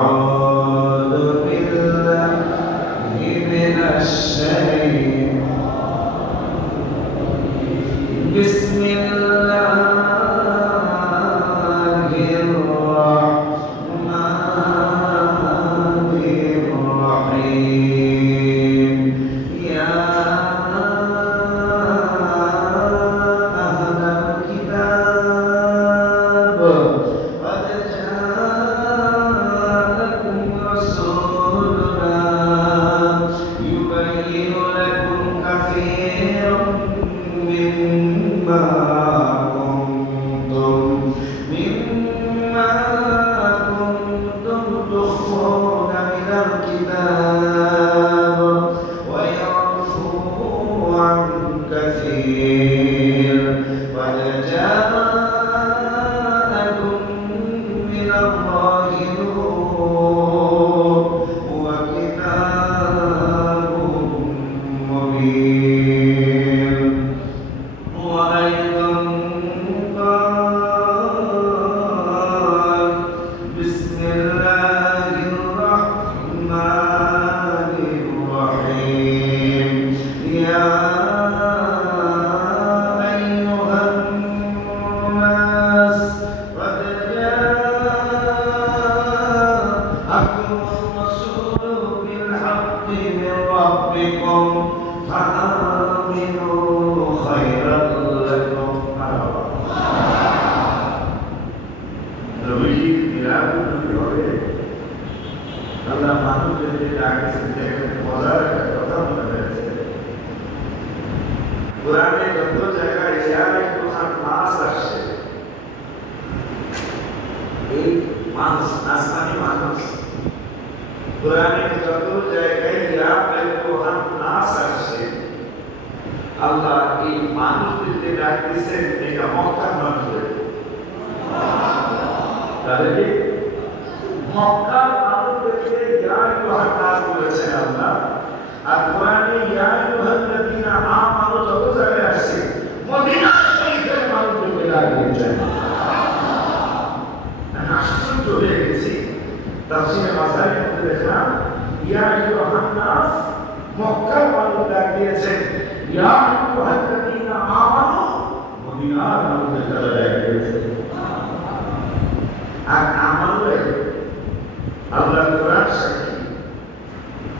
أعوذ بالله من الشيطان بسم الله الرحمن الرحيم يا أهل الكتاب قد جاءكم رسولنا يبين لكم كثيرا مما كنتم تخفون من الكتاب ويعفو عن كثير قد جاءكم من الله نور وكتاب مبين وأيضا قال بسم الله الرحمن الرحيم يا أيها الناس قد جاءكم الرسول بالحق من ربكم فآمنوا خيرا لكم নবীজি নিরাপদ হবে আল্লাহ মানুষদেরকে ডাকছেন দেখেন মজার একটা কথা মনে হয়েছে কোরআনে যত জায়গায় নাস আসছে এই মানুষ আসমানি মানুষ কোরআনে যত জায়গায় নাস আসছে আল্লাহ এই মানুষদেরকে ডাকতেছেন এটা মক্কার মানুষদের তাহলে মক্কার মানুষদেরকে ইয়া আইয়ুহান নাস বলেছেন আল্লাহ আর কোরআনে ইয়া আইয়ুহাল্লাযীনা আমানু যত জায়গায় আসছে মদিনা শরীফের মানুষদেরকে ডাকতেছেন আমি আশ্চর্য হয়ে গেছি তাফসীরে মাসাইল মধ্যে দেখলাম ইয়া আইয়ুহান নাস মক্কার মানুষ ডাক দিয়েছেন ইয়া আইয়ুহাল্লাযীনা আমানু মদিনার